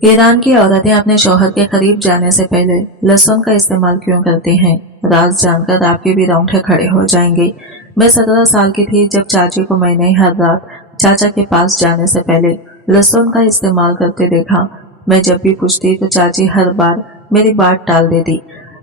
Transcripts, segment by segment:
Iran की औरतें अपने शौहर के करीब जाने से पहले लहसुन का इस्तेमाल क्यों करती हैं? राज जानकर आपके भी रोंगटे खड़े हो जाएंगे। मैं 17 साल की थी जब चाची को मैंने हर रात चाचा के पास जाने से पहले लहसुन का इस्तेमाल करते देखा। मैं जब भी पूछती तो चाची हर बार मेरी बात टाल देती।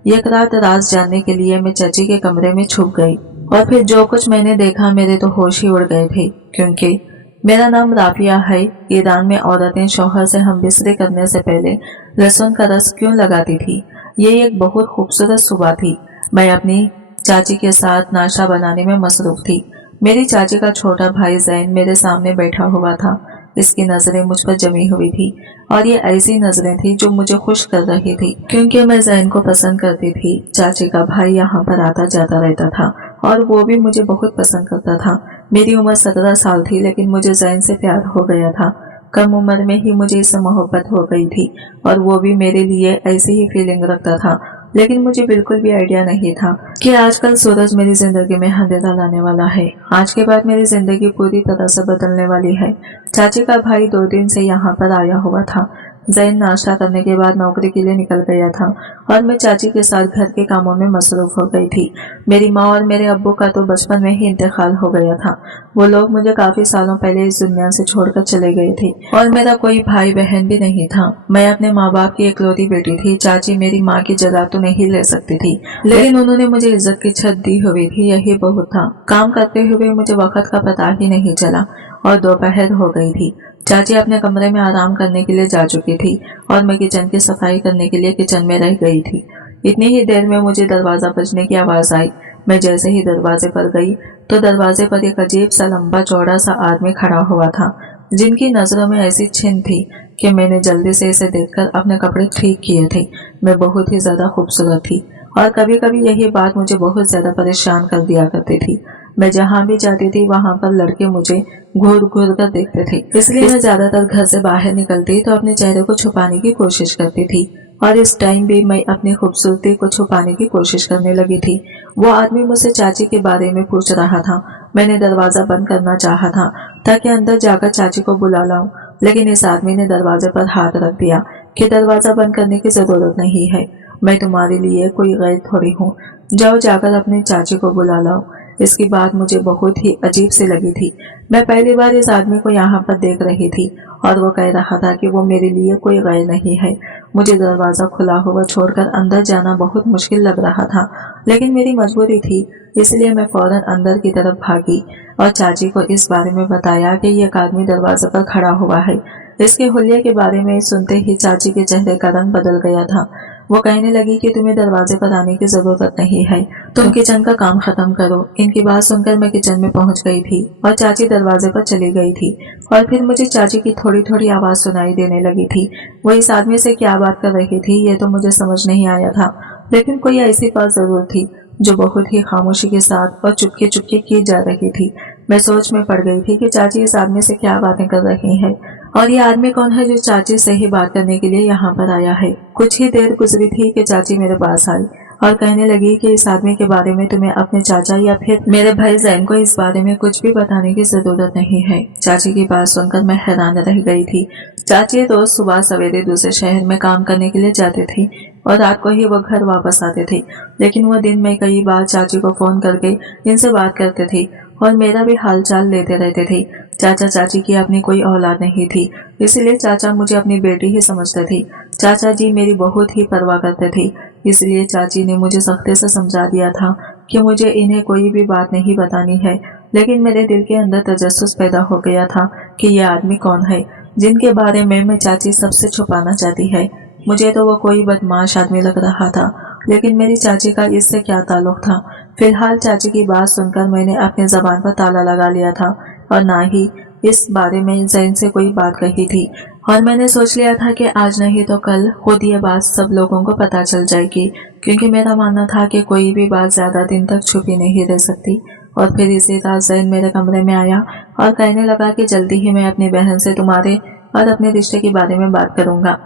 एक रात राज जानने के लिए मैं चाची के कमरे में छुप गई और फिर जो कुछ मैंने देखा मेरे तो होश ही उड़ गए थे, क्योंकि मेरा नाम राफिया है। ईरान में औरतें शौहर से हमबिस्तरी करने से पहले लहसुन का रस क्यों लगाती थी? ये एक बहुत खूबसूरत सुबह थी। मैं अपनी चाची के साथ नाश्ता बनाने में मसरूफ थी। मेरी चाची का छोटा भाई जैन मेरे सामने बैठा हुआ था। इसकी नजरें मुझ पर जमी हुई थी और ये ऐसी नजरें थी जो मुझे खुश कर रही थी, क्योंकि मैं जैन को पसंद करती थी। चाची का भाई यहाँ पर आता जाता रहता था और वो भी मुझे बहुत पसंद करता था। मेरी उम्र 17 साल थी, लेकिन मुझे जैन से प्यार हो गया था। कम उम्र में ही मुझे इससे मोहब्बत हो गई थी और वो भी मेरे लिए ऐसी ही फीलिंग रखता था। लेकिन मुझे बिल्कुल भी आइडिया नहीं था कि आजकल सूरज मेरी जिंदगी में अंधेरा लाने वाला है। आज के बाद मेरी जिंदगी पूरी तरह से बदलने वाली है। चाची का भाई 2 दिन से यहाँ पर आया हुआ था। जैन नाश्ता करने के बाद नौकरी के लिए निकल गया था और मैं चाची के साथ घर के कामों में मसरूफ हो गई थी। मेरी माँ और मेरे अब्बू का तो बचपन में ही इंतकाल हो गया था। वो लोग मुझे काफी सालों पहले इस दुनिया से छोड़कर चले गए थे और मेरा कोई भाई बहन भी नहीं था। मैं अपने माँ बाप की इकलौती बेटी थी। चाची मेरी माँ की जगह तो नहीं ले सकती थी, लेकिन उन्होंने मुझे इज्जत की छत दी हुई थी, यही बहुत था। काम करते हुए मुझे वक्त का पता ही नहीं चला और दोपहर हो गई थी। चाची अपने कमरे में आराम करने के लिए जा चुकी थी और मैं किचन की सफाई करने के लिए किचन में रह गई थी। इतनी ही देर में मुझे दरवाजा बजने की आवाज आई। मैं जैसे ही दरवाजे पर गई तो दरवाजे पर एक अजीब सा लंबा चौड़ा सा आदमी खड़ा हुआ था, जिनकी नजरों में ऐसी छिन थी कि मैंने जल्दी से इसे देखकर अपने कपड़े ठीक किए थे। मैं बहुत ही ज्यादा खूबसूरत थी और कभी कभी यही बात मुझे बहुत ज्यादा परेशान कर दिया करती थी। मैं जहाँ भी जाती थी वहाँ पर लड़के मुझे घूर घूर कर देखते थे, इसलिए मैं ज्यादातर घर से बाहर निकलती तो अपने चेहरे को छुपाने की कोशिश करती थी और इस टाइम भी मैं अपनी खूबसूरती को छुपाने की कोशिश करने लगी थी। वो आदमी मुझसे चाची के बारे में पूछ रहा था। मैंने दरवाजा बंद करना चाहा था ताकि अंदर जाकर चाची को बुला लाऊं, लेकिन इस आदमी ने दरवाजे पर हाथ रख दिया कि दरवाजा बंद करने की जरूरत नहीं है, मैं तुम्हारे लिए कोई गैर थोड़ी हूँ, जाओ जाकर अपने चाची को बुला लाओ। इसकी बात मुझे बहुत ही अजीब सी लगी थी। मैं पहली बार इस आदमी को यहाँ पर देख रही थी और वो कह रहा था कि वो मेरे लिए कोई गैर नहीं है। मुझे दरवाजा खुला हुआ छोड़कर अंदर जाना बहुत मुश्किल लग रहा था, लेकिन मेरी मजबूरी थी, इसलिए मैं फौरन अंदर की तरफ भागी और चाची को इस बारे में बताया कि ये आदमी दरवाजे पर खड़ा हुआ है। इसके हुलिये के बारे में सुनते ही चाची के चेहरे का रंग बदल गया था। वो कहने लगी कि तुम्हें दरवाजे पर आने की जरूरत नहीं है, तुम किचन का काम खत्म करो। इनकी बात सुनकर मैं किचन में पहुंच गई थी और चाची दरवाजे पर चली गई थी और फिर मुझे चाची की थोड़ी थोड़ी आवाज सुनाई देने लगी थी। वो इस आदमी से क्या बात कर रही थी ये तो मुझे समझ नहीं आया था, लेकिन कोई ऐसी बात जरूर थी जो बहुत ही खामोशी के साथ और चुपके चुपके की जा रही थी। मैं सोच में पड़ गई थी कि चाची इस आदमी से क्या बातें कर रही है और ये आदमी कौन है जो चाची से ही बात करने के लिए यहाँ पर आया है। कुछ ही देर गुजरी थी कि चाची मेरे पास आई और कहने लगी कि इस आदमी के बारे में तुम्हें अपने चाचा या फिर मेरे भाई जैन को इस बारे में कुछ भी बताने की जरूरत नहीं है। चाची की बात सुनकर मैं हैरान रह गई थी। चाची रोज सुबह सवेरे दूसरे शहर में काम करने के लिए जाते थे और रात को ही वो घर वापस आते थे, लेकिन वो दिन में कई बार चाची को फोन करके इनसे बात करते थे और मेरा भी हालचाल लेते रहते थे। चाचा चाची की अपनी कोई औलाद नहीं थी, इसलिए चाचा मुझे अपनी बेटी ही समझते थे। चाचा जी मेरी बहुत ही परवाह करते थे, इसलिए चाची ने मुझे सख्ती से समझा दिया था कि मुझे इन्हें कोई भी बात नहीं बतानी है। लेकिन मेरे दिल के अंदर तजस्सुस पैदा हो गया था कि यह आदमी कौन है जिनके बारे में चाची सबसे छुपाना चाहती है। मुझे तो वो कोई बदमाश आदमी लग रहा था, लेकिन मेरी चाची का इससे क्या ताल्लुक था। फिलहाल चाची की बात सुनकर मैंने अपनी जबान पर ताला लगा लिया था और ना ही इस बारे में जैन से कोई बात कही थी, और मैंने सोच लिया था कि आज नहीं तो कल खुद ये बात सब लोगों को पता चल जाएगी, क्योंकि मेरा मानना था कि कोई भी बात ज्यादा दिन तक छुपी नहीं रह सकती। और फिर इसी रात जैन मेरे कमरे में आया और कहने लगा कि जल्दी ही मैं अपनी बहन से तुम्हारे और अपने रिश्ते के बारे में बात करूंगा।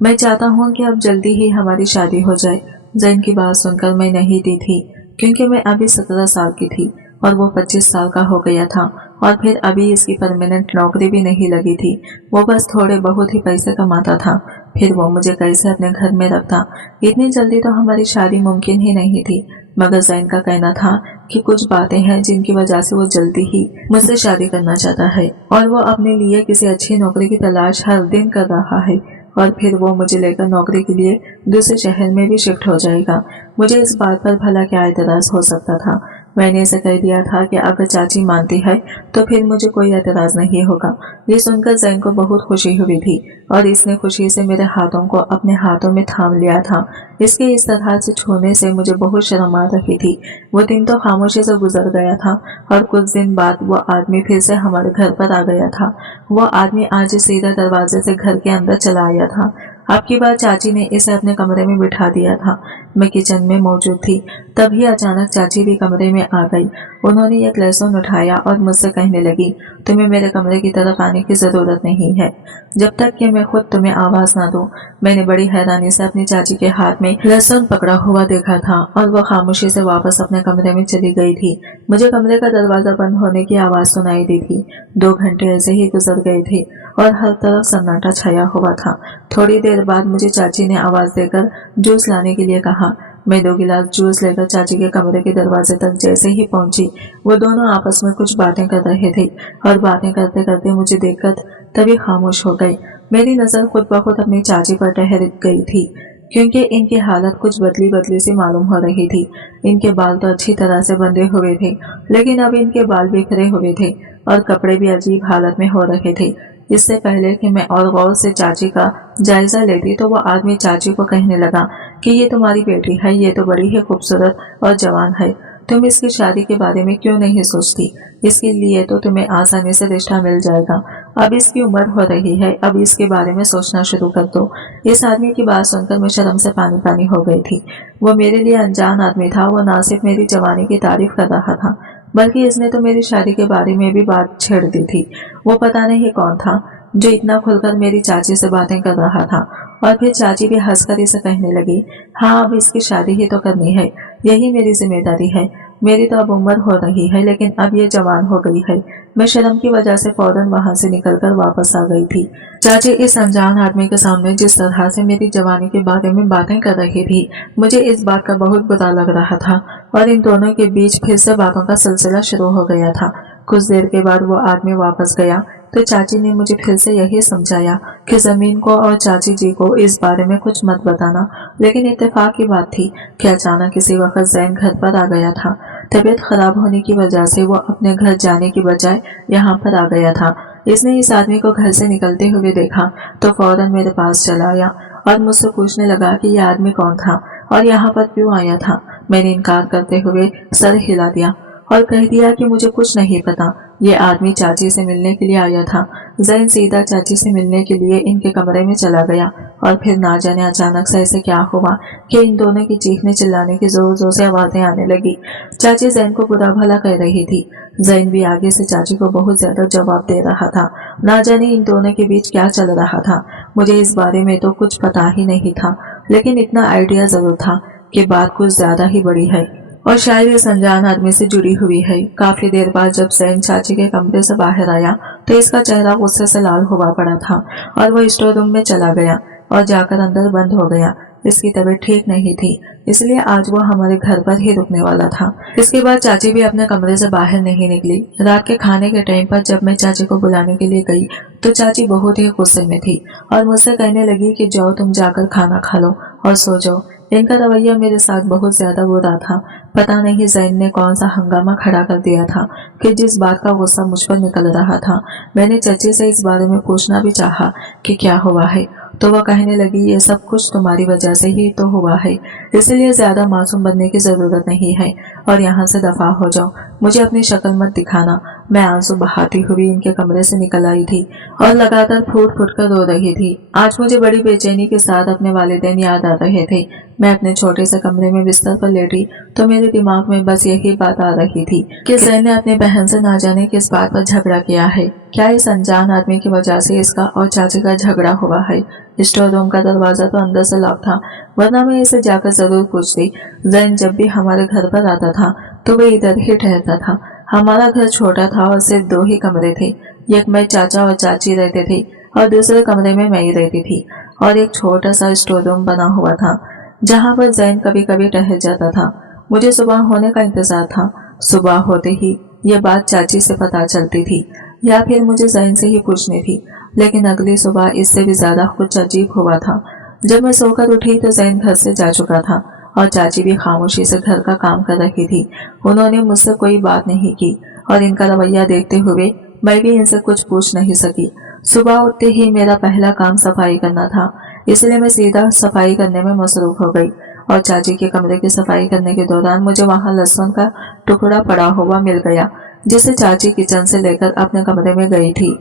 मैं चाहता हूँ कि अब जल्दी ही हमारी शादी हो जाए। जैन की बात सुनकर मैं नहीं दी थी, क्योंकि मैं अभी 17 साल की थी और वो 25 साल का हो गया था और फिर अभी इसकी परमानेंट नौकरी भी नहीं लगी थी, वो बस थोड़े बहुत ही पैसे कमाता था। फिर वो मुझे कैसे अपने घर में रखता। इतनी जल्दी तो हमारी शादी मुमकिन ही नहीं थी, मगर जैन का कहना था कि कुछ बातें हैं जिनकी वजह से वो जल्दी ही मुझसे शादी करना चाहता है और वो अपने लिए किसी अच्छी नौकरी की तलाश हर दिन कर रहा है और फिर वो मुझे लेकर नौकरी के लिए दूसरे शहर में भी शिफ्ट हो जाएगा। मुझे इस बात पर भला क्या एतराज हो सकता था। मैंने इसे कह दिया था कि अगर चाची मानती है तो फिर मुझे कोई एतराज नहीं होगा। ये सुनकर जैन को बहुत खुशी हुई थी और इसने खुशी से मेरे हाथों को अपने हाथों में थाम लिया था। इसके इस तरह से छूने से मुझे बहुत शर्म आ रही थी। वो दिन तो खामोशी से गुजर गया था और कुछ दिन बाद वो आदमी फिर से हमारे घर पर आ गया था। वो आदमी आज सीधा दरवाजे से घर के अंदर चला आया था। अब की बार चाची ने इसे अपने कमरे में बिठा दिया था। मैं किचन में मौजूद थी, तभी अचानक चाची भी कमरे में आ गई। उन्होंने एक लहसुन उठाया और मुझसे कहने लगी, तुम्हें मेरे कमरे की तरफ आने की जरूरत नहीं है जब तक कि मैं खुद तुम्हें आवाज ना दूं। मैंने बड़ी हैरानी से अपनी चाची के हाथ में लहसुन पकड़ा हुआ देखा था और वह खामोशी से वापस अपने कमरे में चली गई थी। मुझे कमरे का दरवाजा बंद होने की आवाज सुनाई दी थी। 2 घंटे ऐसे ही गुजर गए थे और हर तरफ सन्नाटा छाया हुआ था। थोड़ी देर बाद मुझे चाची ने आवाज देकर जूस लाने के लिए कहा। मैं 2 गिलास जूस लेकर चाची के कमरे के दरवाजे तक जैसे ही पहुंची, वो दोनों आपस में कुछ बातें कर रहे थे और बातें करते करते मुझे देखकर तभी खामोश हो गए। मेरी नजर खुद ब खुद अपनी चाची पर ठहर गई थी, क्योंकि इनकी हालत कुछ बदली बदली सी मालूम हो रही थी। इनके बाल तो अच्छी तरह से बंधे हुए थे, लेकिन अब इनके बाल बिखरे हुए थे और कपड़े भी अजीब हालत में हो रहे थे। इससे पहले कि मैं और गौर से चाची का जायजा लेती तो वो आदमी चाची को कहने लगा कि ये तुम्हारी बेटी है, ये तो बड़ी ही खूबसूरत और जवान है, तुम इसकी शादी के बारे में क्यों नहीं सोचती? इसके लिए तो तुम्हें आसानी से रिश्ता मिल जाएगा। अब इसकी उम्र हो रही है, अब इसके बारे में सोचना शुरू कर दो। इस आदमी की बात सुनकर मैं शर्म से पानी पानी हो गई थी। वो मेरे लिए अनजान आदमी था। वो ना सिर्फ मेरी जवानी की तारीफ कर रहा था, बल्कि इसने तो मेरी शादी के बारे में भी बात छेड़ दी थी। वो पता नहीं कौन था जो इतना खुलकर मेरी चाची से बातें कर रहा था। और फिर चाची भी हंसकर इसे कहने लगी, हाँ, अब इसकी शादी ही तो करनी है, यही मेरी जिम्मेदारी है। मेरी तो अब उम्र हो रही है, लेकिन अब ये जवान हो गई है। मैं शर्म की वजह से फौरन वहां से निकलकर वापस आ गई थी। चाची इस अनजान आदमी के सामने जिस तरह से मेरी जवानी के बारे में बातें कर रही थी, मुझे इस बात का बहुत बुरा लग रहा था और इन दोनों के बीच फिर से बातों का सिलसिला शुरू हो गया था। कुछ देर के बाद वो आदमी वापस गया तो चाची ने मुझे फिर से यही समझाया कि जमीन को और चाची जी को इस बारे में कुछ मत बताना। लेकिन इत्तेफाक की बात थी कि अचानक किसी वक्त जैन घर पर आ गया था। तबीयत खराब होने की वजह से वो अपने घर जाने की बजाय यहाँ पर आ गया था। इसने इस आदमी को घर से निकलते हुए देखा तो फौरन मेरे पास चला आया और मुझसे पूछने लगा कि यह आदमी कौन था और यहाँ पर क्यों आया था। मैंने इनकार करते हुए सर हिला दिया और कह दिया कि मुझे कुछ नहीं पता। ये आदमी चाची से मिलने के लिए आया था। जैन सीधा चाची से मिलने के लिए इनके कमरे में चला गया और फिर ना जाने अचानक से ऐसे क्या हुआ कि इन दोनों की चीखने चिल्लाने की जोर जोर से आवाजें आने लगी। चाची जैन को बुरा भला कह रही थी। जैन भी आगे से चाची को बहुत ज्यादा जवाब दे रहा था। ना जाने इन दोनों के बीच क्या चल रहा था। मुझे इस बारे में तो कुछ पता ही नहीं था, लेकिन इतना आइडिया जरूर था कि बात कुछ ज्यादा ही बड़ी है और शायद इस अनजान आदमी से जुड़ी हुई है। काफी देर बाद जब जैन चाची के कमरे से बाहर आया तो इसका चेहरा गुस्से से लाल हुआ पड़ा था और वो स्टोर रूम में चला गया और जाकर अंदर बंद हो गया। इसकी तबीयत ठीक नहीं थी, इसलिए आज वो हमारे घर पर ही रुकने वाला था। इसके बाद चाची भी अपने कमरे से बाहर नहीं निकली। रात के खाने के टाइम पर जब मैं चाची को बुलाने के लिए गई तो चाची बहुत ही गुस्से में थी और मुझसे कहने लगी कि जाओ तुम जाकर खाना खा लो और सो जाओ। इनका रवैया मेरे साथ बहुत ज्यादा बुरा था। पता नहीं जैन ने कौन सा हंगामा खड़ा कर दिया था कि जिस बात का गुस्सा मुझ पर निकल रहा था। मैंने चाची से इस बारे में पूछना भी चाहा कि क्या हुआ है, तो वह कहने लगी, ये सब कुछ तुम्हारी वजह से ही तो हुआ है, इसलिए ज्यादा मासूम बनने की जरूरत नहीं है और यहाँ से दफा हो जाओ, मुझे अपनी शक्ल मत दिखाना। मैं आंसू बहाती हुई इनके कमरे से निकल आई थी और लगातार फूट फूट कर रो रही थी। आज मुझे बड़ी बेचैनी के साथ अपने वालिदैन याद आ रहे थे। मैं अपने छोटे से कमरे में बिस्तर पर लेटी तो मेरे दिमाग में बस यही बात आ रही थी कि जैन ने अपनी बहन से ना जाने किस बात पर झगड़ा किया है। क्या इस अनजान आदमी की वजह से इसका और चाची का झगड़ा हुआ है? स्टोर रूम का दरवाजा तो अंदर से लॉक था, वरना मैं इसे जाकर जरूर पूछती। जैन जब भी हमारे घर पर आता था तो वह इधर ही ठहरता था। हमारा घर छोटा था और सिर्फ 2 ही कमरे थे। एक में चाचा और चाची रहते थे और दूसरे कमरे में मैं ही रहती थी और एक छोटा सा स्टोर रूम बना हुआ था जहाँ पर जैन कभी कभी ठहर जाता था। मुझे सुबह होने का इंतजार था। सुबह होते ही ये बात चाची से पता चलती थी या फिर मुझे जैन से ही पूछनी थी, लेकिन अगली सुबह इससे भी ज्यादा कुछ अजीब हुआ था। जब मैं सोकर उठी तो जैन घर से जा चुका था और चाची भी खामोशी से घर का काम कर रही थी। उन्होंने मुझसे कोई बात नहीं की और इनका रवैया देखते हुए मैं भी इनसे कुछ पूछ नहीं सकी। सुबह उठते ही मेरा पहला काम सफाई करना था, इसलिए मैं सीधा सफाई करने में मसरूफ हो गई और चाची के कमरे की सफाई करने के दौरान मुझे वहां लहसुन का टुकड़ा पड़ा हुआ मिल गया, जिसे चाची किचन से लेकर अपने कमरे में गई थी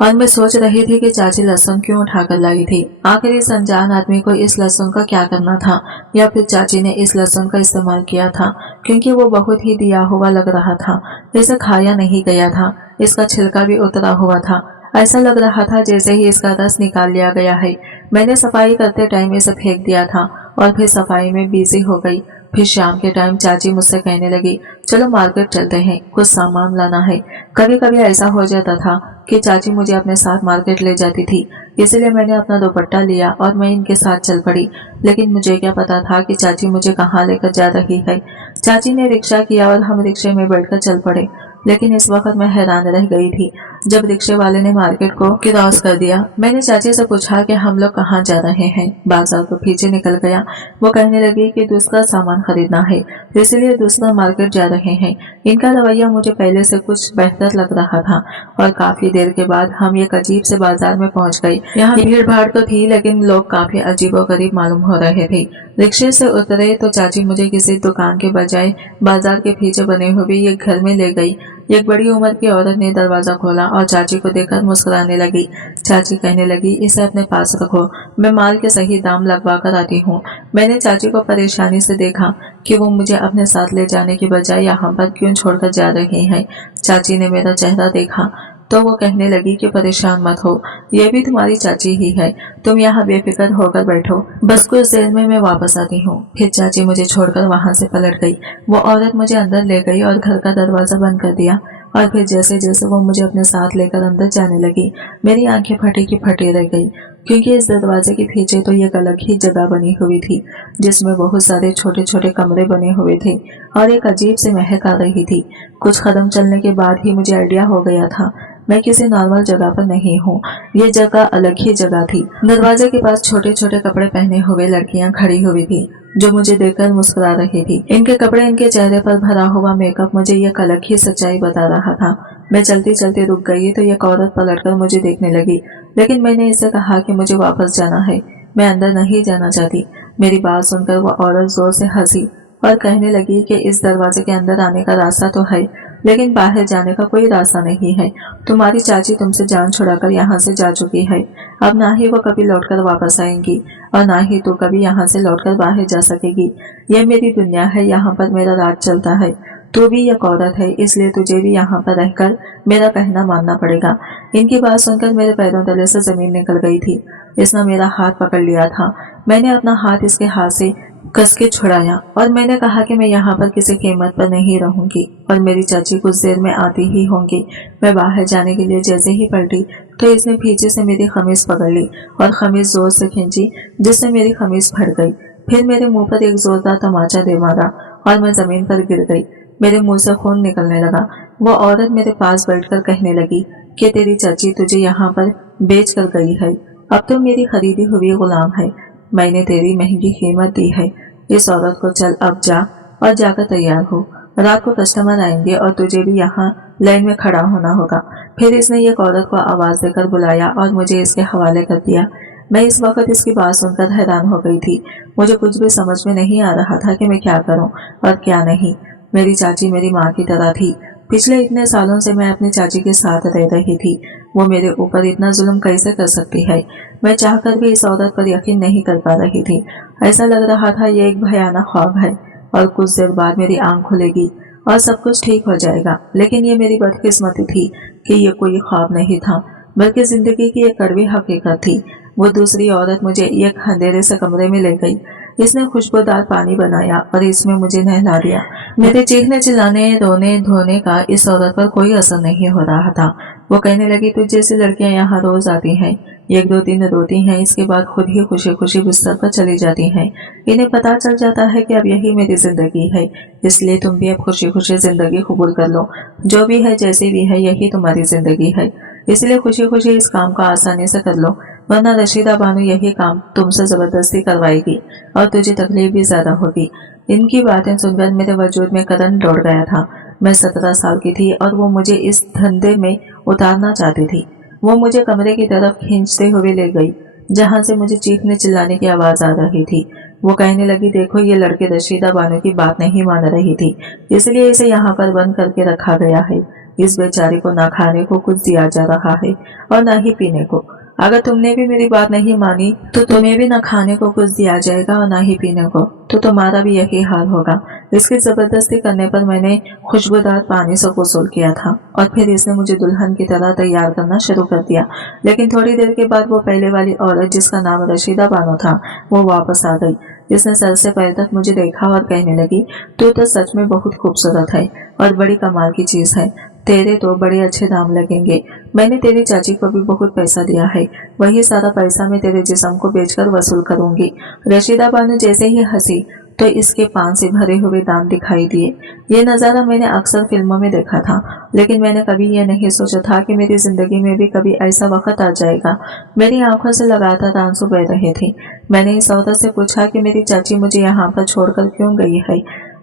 और मैं सोच रही थी कि चाची लहसुन क्यों उठाकर लाई थी। आखिर इस अनजान आदमी को इस लहसुन का क्या करना था, या फिर चाची ने इस लहसुन का इस्तेमाल किया था क्योंकि वो बहुत ही दिया हुआ लग रहा था। इसे खाया नहीं गया था, इसका छिलका भी उतरा हुआ था। ऐसा लग रहा था जैसे ही इसका रस निकाल लिया गया है। मैंने सफाई करते टाइम इसे फेंक दिया था और फिर सफाई में बिजी हो गई। फिर शाम के टाइम चाची मुझसे कहने लगी, चलो मार्केट चलते हैं, कुछ सामान लाना है। कभी कभी ऐसा हो जाता था कि चाची मुझे अपने साथ मार्केट ले जाती थी, इसलिए मैंने अपना दुपट्टा लिया और मैं इनके साथ चल पड़ी। लेकिन मुझे क्या पता था कि चाची मुझे कहाँ लेकर जा रही है। चाची ने रिक्शा किया और हम रिक्शे में बैठकर चल पड़े, लेकिन इस वक्त मैं हैरान रह गई थी जब रिक्शे वाले ने मार्केट को क्रॉस कर दिया। मैंने चाची से पूछा कि हम लोग कहाँ जा रहे हैं। बाजार को पीछे निकल गया। वो कहने लगी कि दूसरा सामान खरीदना है, इसलिए दूसरा मार्केट जा रहे हैं। इनका रवैया मुझे पहले से कुछ बेहतर लग रहा था और काफी देर के बाद हम एक अजीब से बाजार में पहुंच गए। यहाँ भीड़ भाड़ तो थी, लेकिन लोग काफी अजीबोगरीब मालूम हो रहे थे। रिक्शे से उतरे तो चाची मुझे किसी दुकान के बजाय बाजार के पीछे बने हुए एक घर में ले गई। एक बड़ी उम्र की औरत ने दरवाजा खोला और चाची को देखकर मुस्कुराने लगी। चाची कहने लगी, इसे अपने पास रखो, मैं माल के सही दाम लगवा कर आती हूँ। मैंने चाची को परेशानी से देखा कि वो मुझे अपने साथ ले जाने की बजाय यहाँ पर क्यों छोड़कर जा रहे हैं। चाची ने मेरा चेहरा देखा तो वो कहने लगी कि परेशान मत हो, ये भी तुम्हारी चाची ही है, तुम यहाँ बेफिक्र होकर बैठो, बस कुछ देर में मैं वापस आती हूँ। फिर चाची मुझे छोड़कर वहाँ से पलट गई। वो औरत मुझे अंदर ले गई और घर का दरवाजा बंद कर दिया और फिर जैसे जैसे वो मुझे अपने साथ लेकर अंदर जाने लगी, मेरी आंखें फटी की फटी रह गई, क्योंकि इस दरवाजे के पीछे तो एक अलग ही जगह बनी हुई थी जिसमें बहुत सारे छोटे छोटे कमरे बने हुए थे और एक अजीब से महक आ रही थी। कुछ कदम चलने के बाद ही मुझे आइडिया हो गया था मैं किसी नॉर्मल जगह पर नहीं हूँ, ये जगह अलग ही जगह थी। दरवाजे के पास छोटे छोटे कपड़े पहने हुए लड़कियां खड़ी हुई थी जो मुझे देखकर मुस्कुरा रही थी। इनके कपड़े, इनके चेहरे पर भरा हुआ मेकअप मुझे एक अलग ही सच्चाई बता रहा था। मैं चलती चलती रुक गई तो एक औरत पलटकर मुझे देखने लगी, लेकिन मैंने इससे कहा कि मुझे वापस जाना है, मैं अंदर नहीं जाना चाहती। मेरी बात सुनकर वो औरत जोर से हंसी और कहने लगी कि इस दरवाजे के अंदर आने का रास्ता तो है, लेकिन बाहर जाने का कोई रास्ता नहीं है। तुम्हारी चाची तुमसे जान छुड़ाकर यहाँ से जा चुकी है, अब ना ही वो कभी लौटकर वापस आएंगी और ना ही तू कभी यहाँ से लौटकर बाहर जा सकेगी। ये मेरी दुनिया है, यहाँ पर मेरा राज चलता है। तू भी एक औरत है, इसलिए तुझे भी यहाँ पर रहकर मेरा कहना मानना पड़ेगा। इनकी बात सुनकर मेरे पैरों तले से जमीन निकल गई थी। इसने मेरा हाथ पकड़ लिया था। मैंने अपना हाथ इसके हाथ से कस के छुड़ाया और मैंने कहा कि मैं यहाँ पर किसी कीमत पर नहीं रहूंगी और मेरी चाची कुछ देर में आती ही होंगी। मैं बाहर जाने के लिए जैसे ही पलटी तो इसने पीछे से मेरी खमीज पकड़ ली और खमीज जोर से खींची, जिससे मेरी खमीज फट गई। फिर मेरे मुंह पर एक जोरदार तमाचा दे मारा और मैं जमीन पर गिर गई। मेरे मुंह से खून निकलने लगा। वो औरत मेरे पास बैठकर कहने लगी कि तेरी चाची तुझे यहाँ पर बेच कर गई है, अब तो मेरी खरीदी हुई गुलाम है, मैंने तेरी महंगी कीमत दी है। इस औरत को चल अब जा और जाकर तैयार हो, रात को कस्टमर आएंगे और तुझे भी यहाँ लाइन में खड़ा होना होगा। फिर इसने एक औरत को आवाज देकर बुलाया और मुझे इसके हवाले कर दिया। मैं इस वक्त इसकी बात सुनकर हैरान हो गई थी। मुझे कुछ भी समझ में नहीं आ रहा था कि मैं क्या करूं और क्या नहीं। मेरी चाची मेरी माँ की तरह थी। पिछले इतने सालों से मैं अपनी चाची के साथ रह रही थी, वो मेरे ऊपर इतना जुल्म कैसे कर सकती है। मैं चाहकर भी इस औरत पर यकीन नहीं कर पा रही थी। ऐसा लग रहा था ये एक भयानक ख्वाब है और कुछ देर बाद मेरी आंख खुलेगी और सब कुछ ठीक हो जाएगा। लेकिन ये मेरी बदकिस्मती थी कि ये कोई ख्वाब नहीं था, बल्कि जिंदगी की एक कड़वी हकीकत थी। वो दूसरी औरत मुझे एक अंधेरे से कमरे में ले गई। इसने खुशबूदार पानी बनाया और इसमें मुझे नहला दिया। मेरे चीखने चिल्लाने रोने धोने का इस औरत पर कोई असर नहीं हो रहा था। वो कहने लगी, तुझ जैसी लड़कियां यहाँ रोज आती हैं, एक दो दिन रोती हैं, इसके बाद खुद ही खुशी खुशी बिस्तर पर चली जाती हैं। इन्हें पता चल जाता है कि अब यही मेरी जिंदगी है, इसलिए तुम भी अब खुशी खुशी जिंदगी कबूल कर लो। जो भी है जैसी भी है यही तुम्हारी जिंदगी है, इसलिए खुशी खुशी इस काम को आसानी से कर लो, वरना रशीदा बानो यही काम तुमसे जबरदस्ती करवाएगी और तुझे तकलीफ भी ज्यादा होगी। इनकी बातें सुनकर मेरे वजूद में करंट दौड़ गया था। मैं 17 साल की थी और वो मुझे इस धंधे में उतारना चाहती थी। वो मुझे कमरे की तरफ खींचते हुए ले गई, जहां से मुझे चीखने चिल्लाने की आवाज आ रही थी। वो कहने लगी, देखो ये लड़की रशीदा बानो की बात नहीं मान रही थी, इसलिए इसे यहाँ पर बंद करके रखा गया है। इस बेचारी को ना खाने को कुछ दिया जा रहा है और ना ही पीने को। अगर तुमने भी मेरी बात नहीं मानी तो तुम्हें भी ना खाने को कुछ दिया जाएगा और ना ही पीने को, तो तुम्हारा भी यही हाल होगा। इसकी जबरदस्ती करने पर मैंने खुशबूदार पानी से वसूल किया था और फिर इसने मुझे दुल्हन की तरह तैयार करना शुरू कर दिया। लेकिन थोड़ी देर के बाद वो पहले वाली औरत जिसका नाम रशीदा बानो था वो वापस आ गई। इसने सर से पैर तक मुझे देखा और कहने लगी, तू तो सच में बहुत खूबसूरत है और बड़ी कमाल की चीज है, तेरे तो बड़े अच्छे दाम लगेंगे। मैंने तेरी चाची को भी बहुत पैसा दिया है, वही सारा पैसा मैं तेरे जिस्म को बेचकर वसूल करूंगी। रशीदा बानो जैसे ही हंसी तो इसके पान से भरे हुए दांत दिखाई दिए। ये नज़ारा मैंने अक्सर फिल्मों में देखा था, लेकिन मैंने कभी ये नहीं सोचा था कि मेरी जिंदगी में भी कभी ऐसा वक्त आ जाएगा। मेरी आंखों से लगातार आंसू बह रहे थे। मैंने इस औरत से पूछा कि मेरी चाची मुझे यहाँ पर छोड़कर क्यों गई है।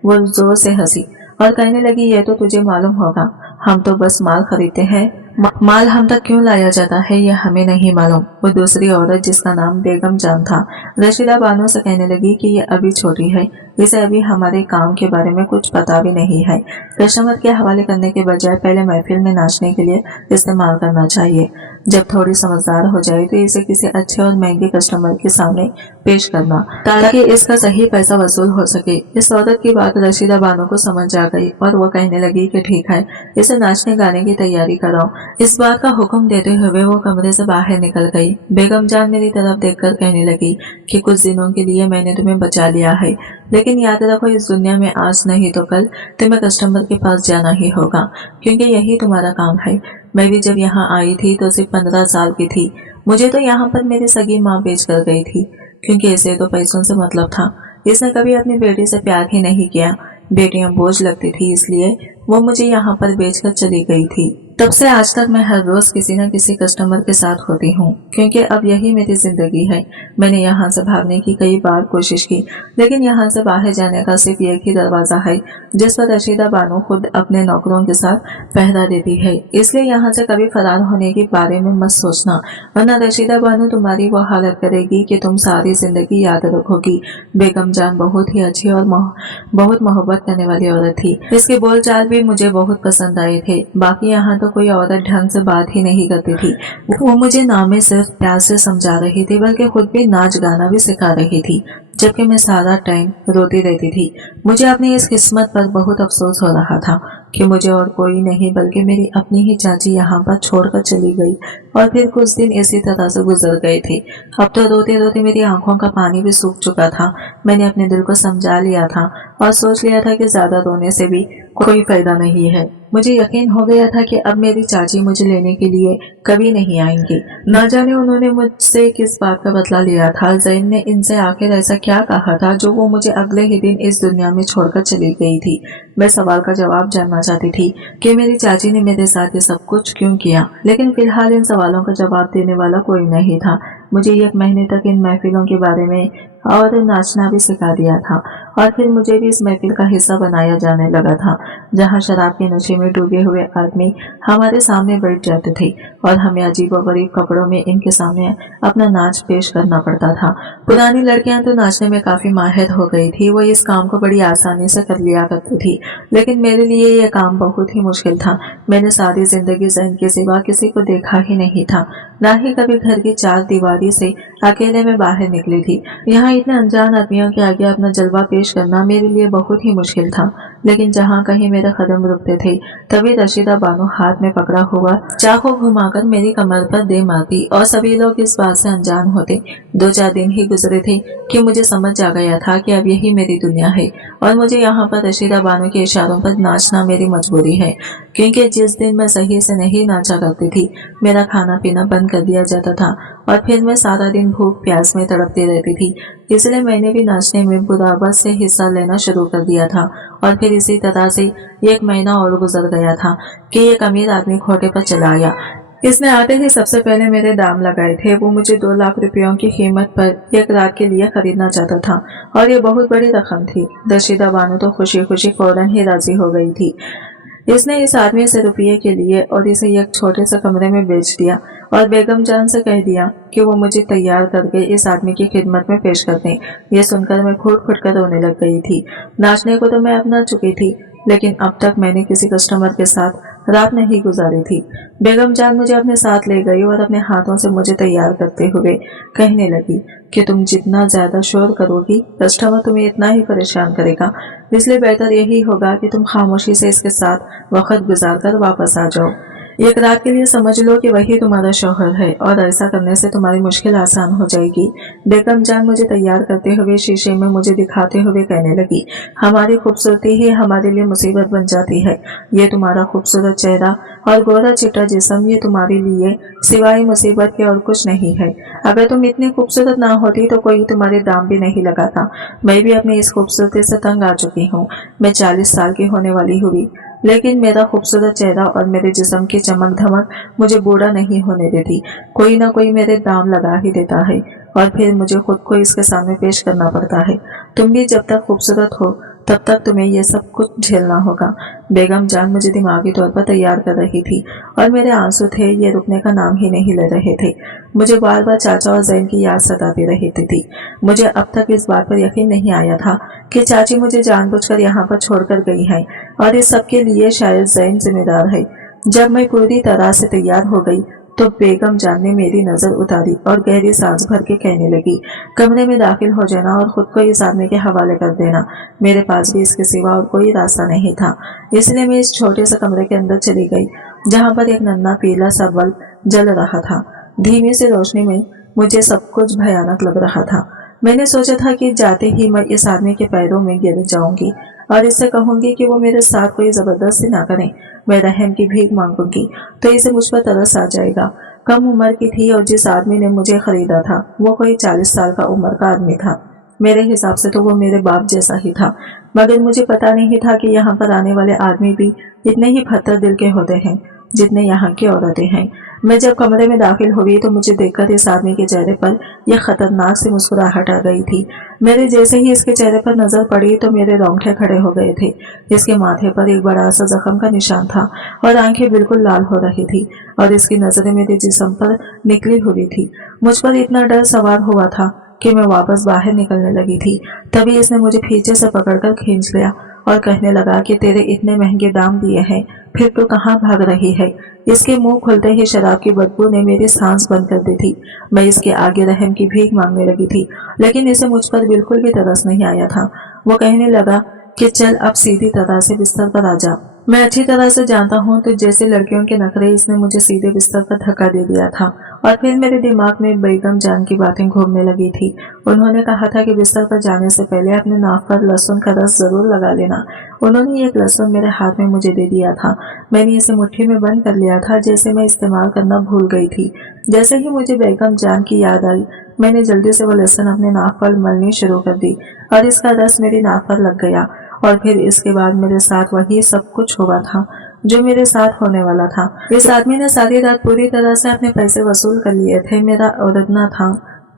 वो जोर से हंसी और कहने लगी, ये तो तुझे मालूम होगा, हम तो बस माल खरीदते हैं, माल हम तक क्यों लाया जाता है ये हमें नहीं मालूम। वो दूसरी औरत जिसका नाम बेगम जान था रशीदा बानो से कहने लगी कि ये अभी छोटी है, इसे अभी हमारे काम के बारे में कुछ पता भी नहीं है। कस्टमर के हवाले करने के बजाय पहले महफिल में नाचने के लिए इस्तेमाल करना चाहिए। जब थोड़ी समझदार हो जाए तो इसे किसी अच्छे और महंगे कस्टमर के सामने पेश करना, ताकि इसका सही पैसा वसूल हो सके। इस औरत की बात रशीदा बानो को समझ आ गई और वो कहने लगी कि ठीक है, इसे नाचने गाने की तैयारी कराओ। इस बात का हुक्म देते हुए वो कमरे से बाहर निकल गई। बेगम जान मेरी तरफ देखकर कहने लगी कि कुछ दिनों के लिए मैंने तुम्हें बचा लिया है, लेकिन याद रखो इस दुनिया में आज नहीं तो कल तुम्हें कस्टमर के पास जाना ही होगा, क्योंकि यही तुम्हारा काम है। मैं भी जब यहाँ आई थी तो सिर्फ 15 साल की थी। मुझे तो यहाँ पर मेरी सगी माँ बेच कर गई थी, क्योंकि इसे तो पैसों से मतलब था। इसने कभी अपनी बेटी से प्यार ही नहीं किया, बेटियां बोझ लगती थी, इसलिए वो मुझे यहाँ पर बेचकर चली गई थी। तब से आज तक मैं हर रोज किसी न किसी कस्टमर के साथ होती हूँ, क्योंकि अब यही मेरी जिंदगी है। मैंने यहाँ से भागने की कई बार कोशिश की, लेकिन यहाँ से बाहर जाने का सिर्फ एक ही दरवाजा है, जिस पर रशीदा बानो खुद अपने नौकरों के साथ पहरा देती है। इसलिए यहाँ से कभी फरार होने के बारे में मत सोचना, वरना रशीदा बानो तुम्हारी वो हालत करेगी कि तुम सारी जिंदगी याद रखोगी। बेगम जान बहुत ही अच्छी और बहुत मोहब्बत करने वाली औरत थी। इसके बोलचाल भी मुझे बहुत पसंद आए थे। बाकी यहाँ तो कोई औरत ढंग से बात ही नहीं करती थी। वो मुझे ना में सिर्फ प्यार से समझा रही थी, बल्कि खुद भी नाच गाना भी सिखा रही थी, जबकि मैं सारा टाइम रोती रहती थी। मुझे अपनी इस किस्मत पर बहुत अफसोस हो रहा था कि मुझे और कोई नहीं बल्कि मेरी अपनी ही चाची यहाँ पर छोड़कर चली गई और फिर कुछ दिन इसी तरह से गुजर गए थे। अब तो रोते रोते मेरी आंखों का पानी भी सूख चुका था। मैंने अपने दिल को समझा लिया था और सोच लिया था कि ज्यादा रोने से भी कोई फायदा नहीं है। मुझे यकीन हो गया था कि अब मेरी चाची मुझे लेने के लिए कभी नहीं आएंगी। न जाने उन्होंने मुझसे किस बात का बदला लिया था। ज़ैन ने इनसे आखिर ऐसा क्या कहा था जो वो मुझे अगले ही दिन इस दुनिया में छोड़कर चली गई थी। मैं सवाल का जवाब जानना चाहती थी कि मेरी चाची ने मेरे साथ ये सब कुछ क्यों किया, लेकिन फिलहाल इन सवालों का जवाब देने वाला कोई नहीं था। मुझे 1 महीने तक इन महफिलों के बारे में और नाचना भी सिखा दिया था और फिर मुझे भी इस महफिल का हिस्सा बनाया जाने लगा था, जहां शराब के नशे में डूबे हुए आदमी हमारे सामने बैठ जाते थे और हमें अजीबोगरीब कपड़ों में इनके सामने अपना नाच पेश करना पड़ता था। पुरानी लड़कियां तो नाचने में काफी माहिर हो गई थी, वो इस काम को बड़ी आसानी से कर लिया करती थी, लेकिन मेरे लिए यह काम बहुत ही मुश्किल था। मैंने सारी जिंदगी ज़ैन के सिवा किसी को देखा ही नहीं था, ना ही कभी घर की 4 दीवारी से अकेले में बाहर निकली थी। यहाँ इतने अनजान आदमियों के आगे अपना जलवा पेश करना मेरे लिए बहुत ही मुश्किल था। लेकिन जहाँ कहीं मेरे कदम रुकते थे तभी रशीदा बानो हाथ में पकड़ा हुआ चाकू घुमाकर मेरी कमर पर दे मारती और सभी लोग इस बात से अनजान होते। 2-4 दिन ही गुजरे थे कि मुझे समझ आ गया था कि अब यही मेरी दुनिया है और मुझे यहाँ पर रशीदा बानो के इशारों पर नाचना मेरी मजबूरी है, क्योंकि जिस दिन मैं सही से नहीं नाचा करती थी मेरा खाना पीना बंद कर दिया जाता था और फिर मैं सारा दिन भूख प्यास में तड़पती रहती थी। इसलिए मैंने भी नाचने में बराबर से हिस्सा लेना शुरू कर दिया था और फिर इसी तरह से 1 महीना और गुजर गया था कि एक अमीर आदमी खोटे पर चला आया। इसने आते ही सबसे पहले मेरे दाम लगाए थे। वो मुझे 2 लाख रुपयों की कीमत पर एक रात के लिए खरीदना चाहता था और ये बहुत बड़ी रकम थी। रशीदा बानो तो खुशी खुशी फौरन ही राजी हो गई थी। इसने इस आदमी से रुपये के लिए और इसे एक छोटे से कमरे में बेच दिया और बेगम जान से कह दिया कि वो मुझे तैयार करके इस आदमी की खिदमत में पेश कर दें। ये सुनकर मैं फूट फूट कर रोने लग गई थी। नाचने को तो मैं अपना चुकी थी, लेकिन अब तक मैंने किसी कस्टमर के साथ रात नहीं गुजारी थी। बेगम जान मुझे अपने साथ ले गई और अपने हाथों से मुझे तैयार करते हुए कहने लगी कि तुम जितना ज्यादा शोर करोगी कस्टमर तुम्हें इतना ही परेशान करेगा, इसलिए बेहतर यही होगा कि तुम खामोशी से इसके साथ वक्त गुजार कर वापस आ जाओ। एक रात के लिए समझ लो कि वही तुम्हारा शौहर है और ऐसा करने से तुम्हारी मुश्किल आसान हो जाएगी। बेगम जान मुझे तैयार करते हुए शीशे में मुझे दिखाते हुए कहने लगी, हमारी खूबसूरती ही हमारे लिए मुसीबत बन जाती है। ये तुम्हारा खूबसूरत चेहरा और गोरा चिट्टा जिस्म ये तुम्हारे लिए सिवाय मुसीबत के और कुछ नहीं है। अगर तुम इतनी खूबसूरत ना होती तो कोई तुम्हारे दाम भी नहीं लगाता। मैं भी अपनी इस खूबसूरती से तंग आ चुकी हूँ। मैं 40 साल की होने वाली हुई, लेकिन मेरा खूबसूरत चेहरा और मेरे जिस्म की चमक धमक मुझे बूढ़ा नहीं होने देती। कोई ना कोई मेरे दाम लगा ही देता है और फिर मुझे खुद को इसके सामने पेश करना पड़ता है। तुम भी जब तक खूबसूरत हो तब तक तुम्हें ये सब कुछ झेलना होगा। बेगम जान मुझे दिमागी तौर पर तैयार कर रही थी और मेरे आंसू थे ये रुकने का नाम ही नहीं ले रहे थे। मुझे बार बार चाचा और जैन की याद सताती रहती थी। मुझे अब तक इस बात पर यकीन नहीं आया था कि चाची मुझे जानबूझकर यहाँ पर छोड़कर गई है और इस सब के लिए शायद जैन जिम्मेदार है। जब मैं पूरी तरह से तैयार हो गई तो बेगम जान ने मेरी नजर उतारी और गहरी सांस भर के कहने लगी, कमरे में दाखिल हो जाना और खुद को इस आदमी के हवाले कर देना। मेरे पास भी इसके सिवा और कोई रास्ता नहीं था, इसलिए मैं इस छोटे से कमरे के अंदर चली गई जहाँ पर एक नन्हा पीला सा बल्ब जल रहा था। धीमी सी रोशनी में मुझे सब कुछ भयानक लग रहा था। मैंने सोचा था कि जाते ही मैं इस आदमी के पैरों में गिर जाऊंगी और इससे कहूंगी कि वो मेरे साथ कोई जबरदस्ती ना करे। मैं रहम की भीख मांगूंगी तो इसे मुझ पर तरस आ जाएगा। कम उम्र की थी और जिस आदमी ने मुझे खरीदा था वो कोई 40 साल का उम्र का आदमी था। मेरे हिसाब से तो वो मेरे बाप जैसा ही था, मगर मुझे पता नहीं था कि यहाँ पर आने वाले आदमी भी इतने ही पत्थर दिल के होते हैं जितने यहाँ की औरतें हैं। मैं जब कमरे में दाखिल हुई तो मुझे देखकर इस आदमी के चेहरे पर यह खतरनाक सी मुस्कुराहट आ गई थी। मेरे जैसे ही इसके चेहरे पर नजर पड़ी तो मेरे रोंगटे खड़े हो गए थे। इसके माथे पर एक बड़ा सा जख्म का निशान था और आंखें बिल्कुल लाल हो रही थी और इसकी नजरें मेरे जिस्म पर निकली हुई थी। मुझ पर इतना डर सवार हुआ था कि मैं वापस बाहर निकलने लगी थी। तभी इसने मुझे पीछे से पकड़कर खींच लिया और कहने लगा कि तेरे इतने महंगे दाम दिए हैं, फिर तू कहाँ भाग रही है। इसके मुंह खुलते ही शराब की बदबू ने मेरी सांस बंद कर दी थी। मैं इसके आगे रहम की भीख मांगने लगी थी, लेकिन इसे मुझ पर बिल्कुल भी तरस नहीं आया था। वो कहने लगा कि चल अब सीधी तरह से बिस्तर पर आ जा। मैं अच्छी तरह से जानता हूँ तो जैसे लड़कियों के नखरे इसने मुझे सीधे बिस्तर पर धक्का दे दिया था और फिर मेरे दिमाग में बेगम जान की बातें घूमने लगी थी। उन्होंने कहा था कि बिस्तर पर जाने से पहले अपने नाक पर लहसुन का रस जरूर लगा लेना। उन्होंने एक लहसुन मेरे हाथ में मुझे दे दिया था। मैंने इसे मुट्ठी में बंद कर लिया था जैसे मैं इस्तेमाल करना भूल गई थी। जैसे ही मुझे बेगम जान की याद आई मैंने जल्दी से वो लहसुन अपने नाक पर मलनी शुरू कर दी और इसका रस मेरी नाक पर लग गया और फिर इसके बाद मेरे साथ वही सब कुछ हुआ था जो मेरे साथ होने वाला था। इस आदमी ने सारी रात पूरी तरह से अपने पैसे वसूल कर लिए थे। मेरा औरतना था,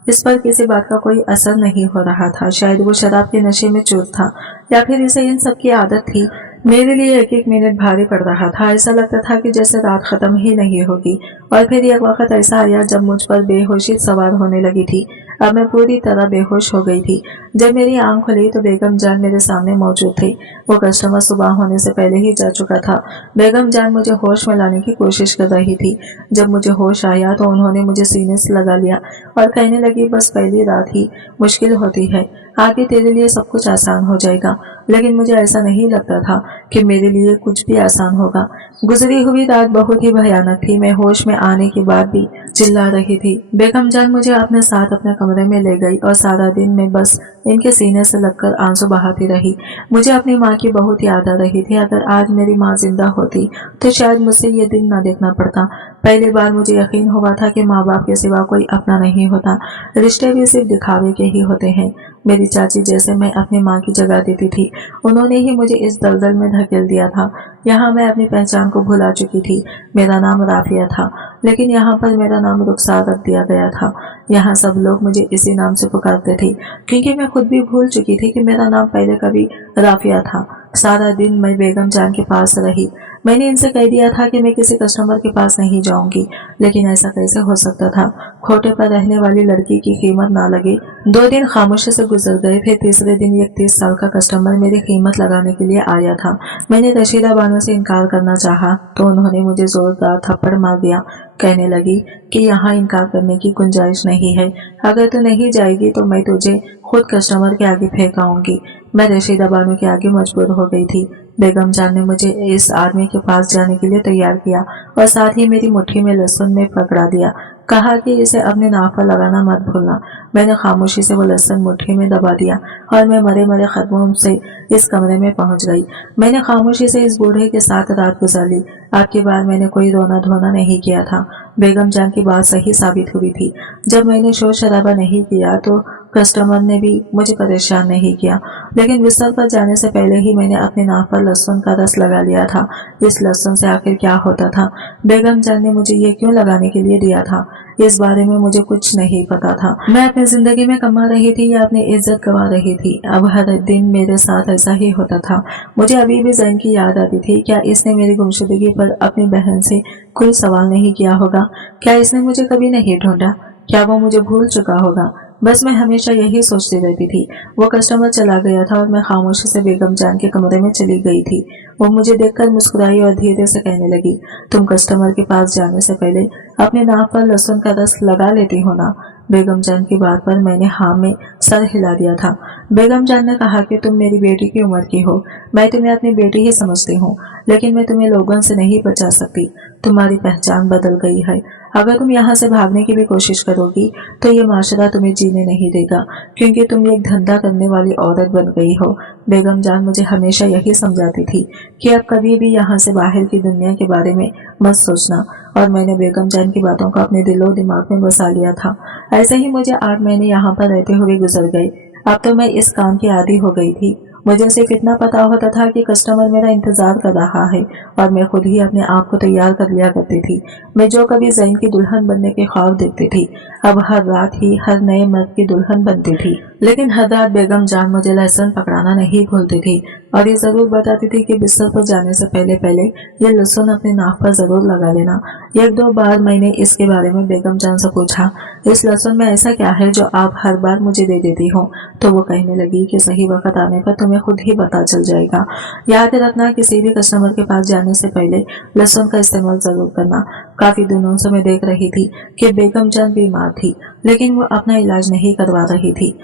इस पर किसी बात का कोई असर नहीं हो रहा था। शायद वो शराब के नशे में चूर था या फिर इसे इन सब की आदत थी मेरे लिए एक एक मिनट भारी पड़ रहा था। ऐसा लगता था कि जैसे रात खत्म ही नहीं होगी। और फिर एक वक्त ऐसा आया जब मुझ पर बेहोशी सवार होने लगी थी। अब मैं पूरी तरह बेहोश हो गई थी। जब मेरी आंख खुली तो बेगम जान मेरे सामने मौजूद थे। वो कस्टमर सुबह होने से पहले ही जा चुका था। बेगम जान मुझे होश में लाने की कोशिश कर रही थी। जब मुझे होश आया तो उन्होंने मुझे सीने से लगा लिया और कहने लगी, बस पहली रात ही मुश्किल होती है, आगे तेरे लिए सब कुछ आसान हो जाएगा। लेकिन मुझे ऐसा नहीं लगता था कि मेरे लिए कुछ भी आसान होगा। गुजरी हुई रात बहुत ही भयानक थी। मैं होश में आने के बाद भी चिल्ला रही थी। बेगम जान मुझे अपने साथ अपने कमरे में ले गई और सारा दिन मैं बस इनके सीने से लगकर आंसू बहाती रही। मुझे अपनी माँ की बहुत याद आ रही थी। अगर आज मेरी माँ जिंदा होती तो शायद मुझसे ये दिन न देखना पड़ता। पहली बार मुझे यकीन हुआ था कि माँ बाप के सिवा कोई अपना नहीं होता। रिश्ते भी सिर्फ दिखावे के ही होते हैं। मेरी चाची जैसे मैं अपनी माँ की जगह देती थी, उन्होंने ही मुझे इस दलदल में धकेल दिया था। यहाँ मैं अपनी पहचान को भुला चुकी थी। मेरा नाम राफिया था, लेकिन यहाँ पर मेरा नाम रुखसार रख दिया गया था। यहाँ सब लोग मुझे इसी नाम से पुकारते थे, क्योंकि मैं खुद भी भूल चुकी थी कि मेरा नाम पहले कभी राफिया था। सारा दिन मैं बेगम जान के पास रही। मैंने इनसे कह दिया था कि मैं किसी कस्टमर के पास नहीं जाऊंगी, लेकिन ऐसा कैसे हो सकता था? खोटे पर रहने वाली लड़की की कीमत ना लगे। 2 दिन खामोशी से गुजर गए। फिर तीसरे दिन एक 30 साल का कस्टमर मेरी कीमत लगाने के लिए आया था। मैंने रशीदा बानो से इनकार करना चाहा तो उन्होंने मुझे जोरदार थप्पड़ मार दिया। कहने लगी कि यहाँ इनकार करने की गुंजाइश नहीं है। अगर तू नहीं जाएगी तो मैं तुझे खुद कस्टमर के आगे फेंक आऊंगी। मैं रशीदा बानो के आगे मजबूर हो गई थी। बेगम जान ने मुझे इस आदमी के पास जाने के लिए तैयार किया और साथ ही मेरी मुट्ठी में लहसुन में पकड़ा दिया। कहा कि इसे अपने नाक पर लगाना मत भूलना। मैंने खामोशी से वो लहसुन मुट्ठी में दबा दिया और मैं मरे मरे कदमों से इस कमरे में पहुंच गई। मैंने खामोशी से इस बूढ़े के साथ रात गुजारी। अब की बार मैंने कोई रोना धोना नहीं किया था। बेगम जान की बात सही साबित हुई थी। जब मैंने शोर शराबा नहीं किया तो कस्टमर ने भी मुझे परेशान नहीं किया, लेकिन बिस्तर पर जाने से पहले ही मैंने अपने नाक पर लहसुन का रस लगा लिया था। इस लहसुन से आखिर क्या होता था? बेगम जान ने मुझे ये क्यों लगाने के लिए दिया था? इस बारे में मुझे कुछ नहीं पता था। मैं अपनी जिंदगी में कमा रही थी या अपनी इज्जत गंवा रही थी? अब हर दिन मेरे साथ ऐसा ही होता था। मुझे अभी भी जैन की याद आती थी। क्या इसने मेरी गुमशुदगी पर अपनी बहन से कोई सवाल नहीं किया होगा? क्या इसने मुझे कभी नहीं ढूंढा? क्या वो मुझे भूल चुका होगा? बस मैं हमेशा यही सोचती रहती थी। वो कस्टमर चला गया था और मैं खामोशी से बेगम जान के कमरे में चली गई थी। वो मुझे देखकर मुस्कुराई और धीरे से कहने लगी, तुम कस्टमर के पास जाने से पहले अपने नाक पर लहसुन का रस लगा लेती हो ना? बेगम जान की बात पर मैंने हाँ में सर हिला दिया था। बेगम जान ने कहा कि तुम मेरी बेटी की उम्र की हो। मैं तुम्हें अपनी बेटी ही समझती हूँ, लेकिन मैं तुम्हें लोगों से नहीं बचा सकती। तुम्हारी पहचान बदल गई है। अगर तुम यहाँ से भागने की भी कोशिश करोगी तो ये माशरा तुम्हें जीने नहीं देगा, क्योंकि तुम एक धंधा करने वाली औरत बन गई हो। बेगम जान मुझे हमेशा यही समझाती थी कि अब कभी भी यहाँ से बाहर की दुनिया के बारे में मत सोचना, और मैंने बेगम जान की बातों को अपने दिलो दिमाग में बसा लिया था। ऐसे ही मुझे 8 महीने यहाँ पर रहते हुए गुजर गए। अब तो मैं इस काम की आदी हो गई थी। मुझे सिर्फ इतना पता होता था कि कस्टमर मेरा इंतजार कर रहा है और मैं खुद ही अपने आप को तैयार कर लिया करती थी। मैं जो कभी जैन की दुल्हन बनने के ख्वाब देखती थी, अब हर रात ही हर नए मर्द की दुल्हन बनती थी। लेकिन हर रात बेगम जान मुझे लहसुन पकड़ाना नहीं भूलती थी और ये जरूर बताती थी कि बिस्तर पर जाने से पहले पहले ये लहसुन अपने नाक पर जरूर लगा लेना। 1-2 बार मैंने इसके बारे में बेगम जान से पूछा, इस लहसुन में ऐसा क्या है जो आप हर बार मुझे दे देती हो? तो वो कहने लगी कि सही वक्त आने पर तुम्हें खुद ही पता चल जाएगा। याद रखना, किसी भी कस्टमर के पास जाने से पहले लहसुन का इस्तेमाल जरूर करना। काफी दिनों से मैं देख रही थी कि बेगम जान बीमार थी, लेकिन वो अपना इलाज नहीं करवा रही थी।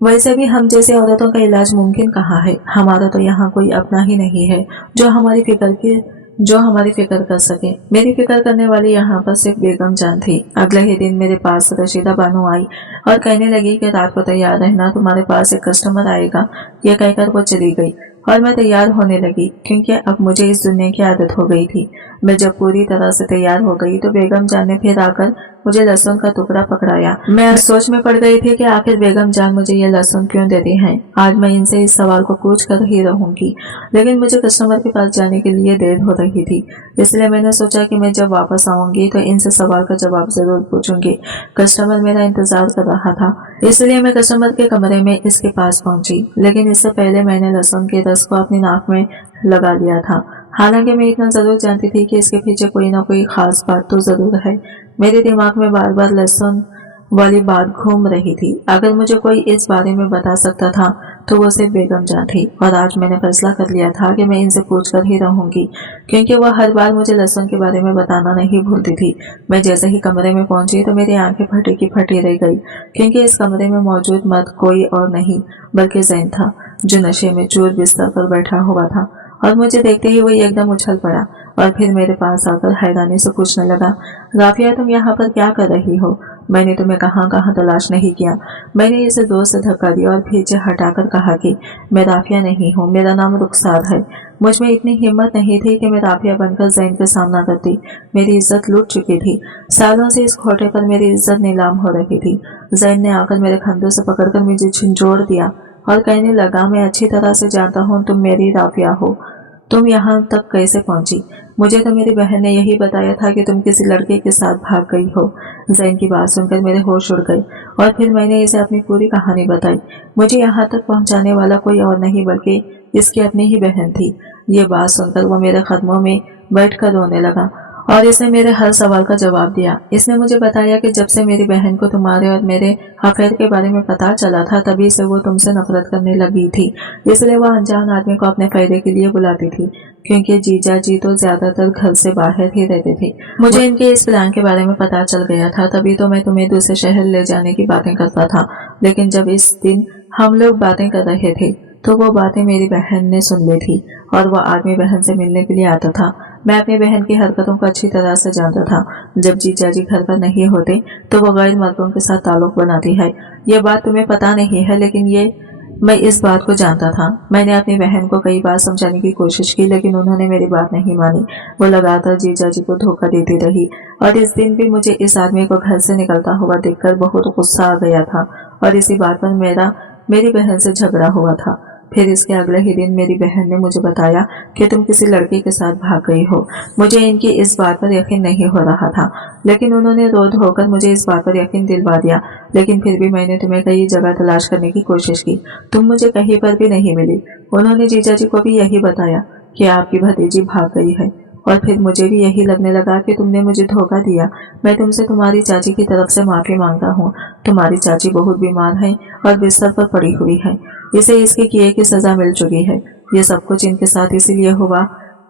वैसे भी हम जैसे औरतों का इलाज मुमकिन कहाँ है? हमारा तो यहाँ कोई अपना ही नहीं है जो हमारी फिक्र कर सके। मेरी फिक्र करने वाली यहाँ पर सिर्फ बेगम जान थी। अगले ही दिन मेरे पास रशीदा बानो आई और कहने लगी कि रात को तैयार रहना, तुम्हारे पास एक कस्टमर आएगा। ये कहकर वो चली गई और मैं तैयार होने लगी, क्योंकि अब मुझे इस दुनिया की आदत हो गई थी। मैं जब पूरी तरह से तैयार हो गई तो बेगम जान ने फिर आकर मुझे लहसुन का टुकड़ा पकड़ाया। मैं सोच में पड़ गई थी कि आखिर बेगम जान मुझे ये लहसुन क्यों देती हैं। आज मैं इनसे इस सवाल को पूछ कर ही रहूंगी, लेकिन मुझे कस्टमर के पास जाने के लिए देर हो रही थी, इसलिए मैंने सोचा कि मैं जब वापस आऊंगी तो इनसे सवाल का जवाब जरूर पूछूंगी। कस्टमर मेरा इंतजार कर रहा था, इसलिए मैं कस्टमर के कमरे में इसके पास पहुंची, लेकिन इससे पहले मैंने लहसुन के रस को अपनी नाक में लगा लिया था। हालांकि मैं इतना जरूर जानती थी कि इसके पीछे कोई ना कोई खास बात तो जरूर है। मेरे दिमाग में बार बार लहसुन वाली बात घूम रही थी। अगर मुझे कोई इस बारे में बता सकता था तो वो सिर्फ बेगम जान थी, और आज मैंने फैसला कर लिया था कि मैं इनसे पूछ कर ही रहूंगी, क्योंकि वह हर बार मुझे लहसुन के बारे में बताना नहीं भूलती थी। मैं जैसे ही कमरे में पहुंची तो मेरी आंखें फटी की फटी रह गई, क्योंकि इस कमरे में मौजूद मर्द कोई और नहीं बल्कि जैन था, जो नशे में चूर बिस्तर पर बैठा हुआ था। और मुझे देखते ही वही एकदम उछल पड़ा और फिर मेरे पास आकर हैरानी से पूछने लगा, राफिया तुम यहाँ पर क्या कर रही हो? मैंने तुम्हें कहाँ कहाँ तलाश नहीं किया। मैंने इसे जोर से धक्का दिया और पीछे हटाकर कहा कि मैं राफिया नहीं हूँ, मेरा नाम रुखसार है। मुझ में इतनी हिम्मत नहीं थी कि मैं राफिया बनकर जैन का सामना करती। मेरी इज्जत लूट चुकी थी। सालों से इस खोटे पर मेरी इज्जत नीलाम हो रही थी। जैन ने आकर मेरे कंधों से पकड़कर मुझे झंझोड़ दिया और कहने लगा, मैं अच्छी तरह से जानता हूँ तुम मेरी राफिया हो। तुम यहाँ तक कैसे पहुंची? मुझे तो मेरी बहन ने यही बताया था कि तुम किसी लड़के के साथ भाग गई हो। जैन की बात सुनकर मेरे होश उड़ गए और फिर मैंने इसे अपनी पूरी कहानी बताई। मुझे यहाँ तक पहुँचाने वाला कोई और नहीं बल्कि इसकी अपनी ही बहन थी। ये बात सुनकर वो मेरे कदमों में बैठकर रोने लगा और इसने मेरे हर सवाल का जवाब दिया। इसने मुझे बताया कि जब से मेरी बहन को तुम्हारे और मेरे अफेयर के बारे में पता चला था, तभी से वो तुमसे नफरत करने लगी थी। इसलिए वो अनजान आदमी को अपने फायदे के लिए बुलाती थी, क्योंकि जीजा जी तो ज्यादातर घर से बाहर ही रहते थे। मुझे इनके इस प्लान के बारे में पता चल गया था, तभी तो मैं तुम्हें दूसरे शहर ले जाने की बातें करता था। लेकिन जब इस दिन हम लोग बातें कर रहे थे तो वो बातें मेरी बहन ने सुन ली थी और वह आदमी बहन से मिलने के लिए आता था। मैं अपनी बहन की हरकतों को अच्छी तरह से जानता था। जब जीजा जी घर पर नहीं होते तो वो गैर मर्दों के साथ ताल्लुक बनाती है। ये बात तुम्हें पता नहीं है, लेकिन मैं इस बात को जानता था। मैंने अपनी बहन को कई बार समझाने की कोशिश की, लेकिन उन्होंने मेरी बात नहीं मानी। वो लगातार जीजा जी को धोखा देती रही और इस दिन भी मुझे इस आदमी को घर से निकलता हुआ देखकर बहुत गुस्सा आ गया था और इसी बात पर मेरी बहन से झगड़ा हुआ था। फिर इसके अगले ही दिन मेरी बहन ने मुझे बताया कि तुम किसी लड़के के साथ भाग गई हो। मुझे इनकी इस बात पर यकीन नहीं हो रहा था, लेकिन उन्होंने रो धोकर मुझे इस बात पर यकीन दिलवा दिया। लेकिन फिर भी मैंने तुम्हें कई जगह तलाश करने की कोशिश की, तुम मुझे कहीं पर भी नहीं मिली। उन्होंने जीजा जी को भी यही बताया कि आपकी भतीजी भाग गई है, और फिर मुझे भी यही लगने लगा कि तुमने मुझे धोखा दिया। मैं तुमसे तुम्हारी चाची की तरफ से माफी मांगता हूँ। तुम्हारी चाची बहुत बीमार है और बिस्तर पर पड़ी हुई है। इसे इसके किए की सजा मिल चुकी है। ये सब कुछ इनके साथ इसीलिए हुआ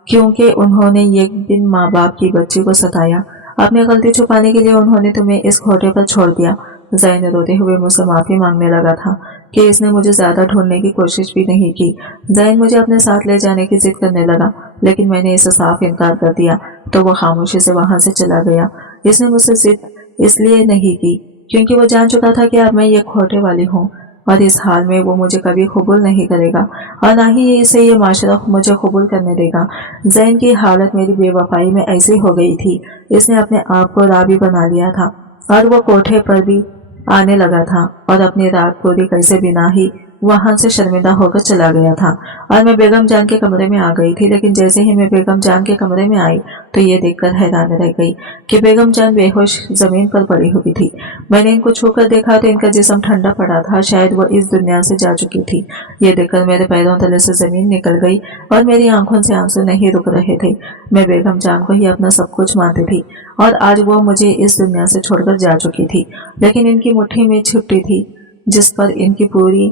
क्योंकि उन्होंने एक दिन माँ बाप की बच्ची को सताया। अपनी गलती छुपाने के लिए उन्होंने तुम्हें इस खोटे पर छोड़ दिया। जैन रोते हुए मुझसे माफी मांगने लगा था कि इसने मुझे ज्यादा ढूंढने की कोशिश भी नहीं की। जैन मुझे अपने साथ ले जाने की जिद करने लगा, लेकिन मैंने इसे साफ इनकार कर दिया तो वो खामोशी से वहां से चला गया। इसने मुझसे जिद इसलिए नहीं की क्योंकि वो जान चुका था कि अब मैं ये खोटे वाली हूँ और इस हाल में वो मुझे कभी कबूल नहीं करेगा और ना ही इसे ये माशरा मुझे कबूल करने देगा। जैन की हालत मेरी बेवफाई में ऐसी हो गई थी, इसने अपने आप को राबी बना लिया था और वो कोठे पर भी आने लगा था और अपनी रात पूरी कैसे बिना ही वहां से शर्मिंदा होकर चला गया था। और मैं बेगम जान के कमरे में आ गई थी, लेकिन जैसे ही मैं बेगम जान के कमरे में आई तो ये देखकर हैरान रह गई कि बेगम जान बेहोश जमीन पर पड़ी हुई थी। मैंने इनको छूकर देखा तो इनका जिस्म ठंडा पड़ा था, शायद वो इस दुनिया से जा चुकी थी। ये देखकर मेरे पैरों तले से जमीन निकल गई और मेरी आंखों से आंसू नहीं रुक रहे थे। मैं बेगम जान को ही अपना सब कुछ मानती थी और आज वो मुझे इस दुनिया से छोड़कर जा चुकी थी, लेकिन इनकी मुट्ठी में छिपटी थी जिस पर इनकी पूरी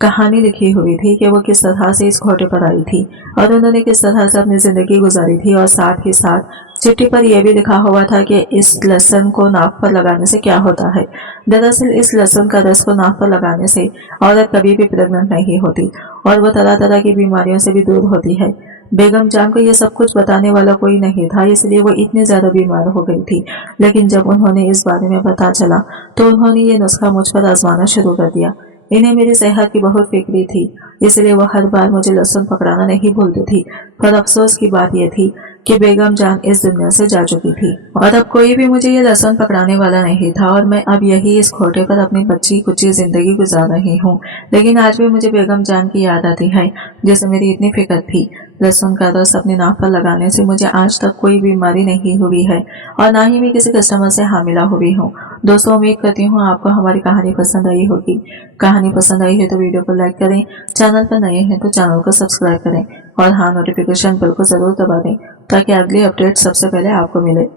कहानी लिखी हुई थी कि वो किस तरह से इस खोटे पर आई थी और उन्होंने किस तरह से अपनी जिंदगी गुजारी थी। और साथ ही साथ चिट्ठी पर यह भी लिखा हुआ था कि इस लहसुन को नाक पर लगाने से क्या होता है। दरअसल इस लहसुन का रस को नाक पर लगाने से औरत कभी भी प्रेग्नेंट नहीं होती और वो तरह तरह की बीमारियों से भी दूर होती है। बेगम जान को ये सब कुछ बताने वाला कोई नहीं था, इसलिए वो इतनी ज्यादा बीमार हो गई थी। लेकिन जब उन्होंने इस बारे में पता चला तो उन्होंने ये नुस्खा मुझ पर आजमाना शुरू कर दिया। इन्हें मेरी सेहत की बहुत फिक्री थी, इसलिए वो हर बार मुझे लहसुन पकड़ाना नहीं भूलती थी। पर अफसोस की बात यह थी कि बेगम जान इस दुनिया से जा चुकी थी और अब कोई भी मुझे ये लहसुन पकड़ाने वाला नहीं था और मैं अब यही इस खोटे पर अपनी बच्ची कुची जिंदगी गुजार रही हूँ। लेकिन आज भी मुझे बेगम जान की याद आती है जिसे मेरी इतनी फिक्र थी। लहसुन का रस अपनी नाक पर लगाने से मुझे आज तक कोई बीमारी नहीं हुई है और ना ही मैं किसी कस्टमर से हामिला हुई हूँ। दोस्तों, उम्मीद करती हूँ आपको हमारी कहानी पसंद आई होगी। कहानी पसंद आई है तो वीडियो को लाइक करें, चैनल पर नए हैं तो चैनल को सब्सक्राइब करें और हाँ, नोटिफिकेशन बेल को जरूर दबा दें ताकि अगली अपडेट सबसे पहले आपको मिले।